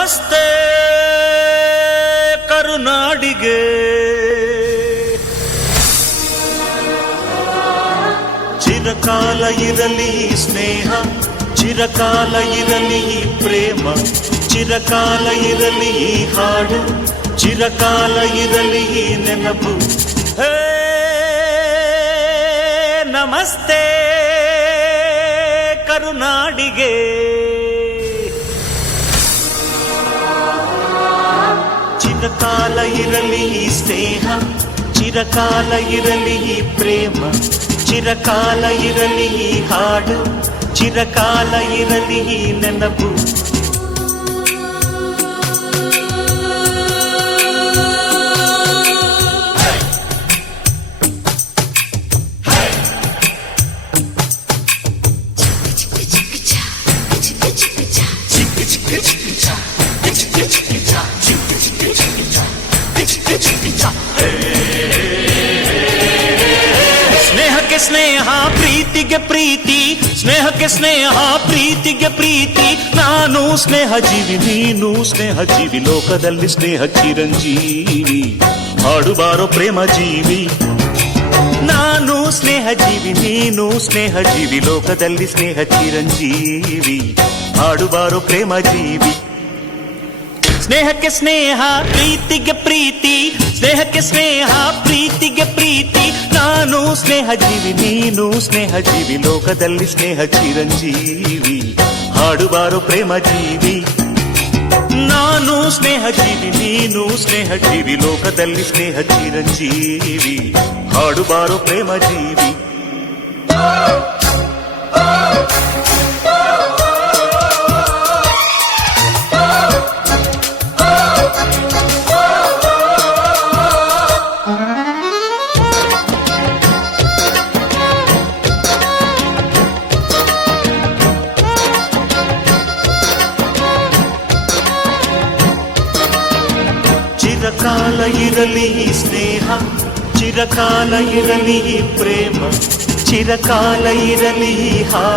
ನಮಸ್ತೆ ಕರುನಾಡಿಗೆ, ಚಿರಕಾಲ ಇರಲಿ ಸ್ನೇಹ, ಚಿರಕಾಲ ಇರಲಿ ಪ್ರೇಮ, ಚಿರಕಾಲ ಇರಲಿ ಹಾಡು, ಚಿರಕಾಲ ಇರಲಿ ನೆನಪು. ಹೇ ನಮಸ್ತೆ ಕರುನಾಡಿಗೆ. ಚಿರಕಾಲ ಇರಲಿ ಸ್ನೇಹ, ಚಿರಕಾಲ ಇರಲಿ ಪ್ರೇಮ, ಚಿರಕಾಲ ಇರಲಿ ಹಾಡು, ಚಿರಕಾಲ ಇರಲಿ ನೆನಪು. ಸ್ನೇಹಕ್ಕೆ ಸ್ನೇಹ, ಪ್ರೀತಿಗೆ ಪ್ರೀತಿ, ಸ್ನೇಹಕ್ಕೆ ಸ್ನೇಹ, ಪ್ರೀತಿಗೆ ಪ್ರೀತಿ. ನಾನು ಸ್ನೇಹ ಜೀವಿ, ನೀನು ಸ್ನೇಹ ಜೀವಿ, ಲೋಕದಲ್ಲಿ ಸ್ನೇಹ ಚಿರಂಜೀವಿ. ಹಾಡುಬಾರೋ ಪ್ರೇಮ ಜೀವಿ. ನಾನು ಸ್ನೇಹ ಜೀವಿ, ನೀನು ಸ್ನೇಹ ಜೀವಿ, ಲೋಕದಲ್ಲಿ ಸ್ನೇಹ ಚಿರಂಜೀವಿ. ಹಾಡುಬಾರೋ ಪ್ರೇಮ ಜೀವಿ. ಸ್ನೇಹಕ್ಕೆ ಸ್ನೇಹ, ಪ್ರೀತಿಗೆ ಪ್ರೀತಿ, ಸ್ನೇಹಕ್ಕೆ ಸ್ನೇಹ, ಪ್ರೀತಿಗೆ ಪ್ರೀತಿ. ನಾನು ಸ್ನೇಹ ಜೀವಿ, ನೀನು ಸ್ನೇಹ ಜೀವಿ, ಲೋಕದಲ್ಲಿ ಸ್ನೇಹ ಚಿರಂಜೀವಿ. ಹಾಡುಬಾರೋ ಪ್ರೇಮ ಜೀವಿ. ನಾನು ಸ್ನೇಹ ಜೀವಿ, ನೀನು ಸ್ನೇಹ ಜೀವಿ, ಲೋಕದಲ್ಲಿ ಸ್ನೇಹ ಚಿರಂಜೀವಿ. ಹಾಡುಬಾರೋ ಪ್ರೇಮ ಜೀವಿ. ಚಿರಕಾಲ ಇರಲಿ ಸ್ನೇಹ, ಚಿರಕಾಲ ಇರಲಿ ಪ್ರೇಮ, ಚಿರಕಾಲ ಇರಲಿ ಹಾಡು.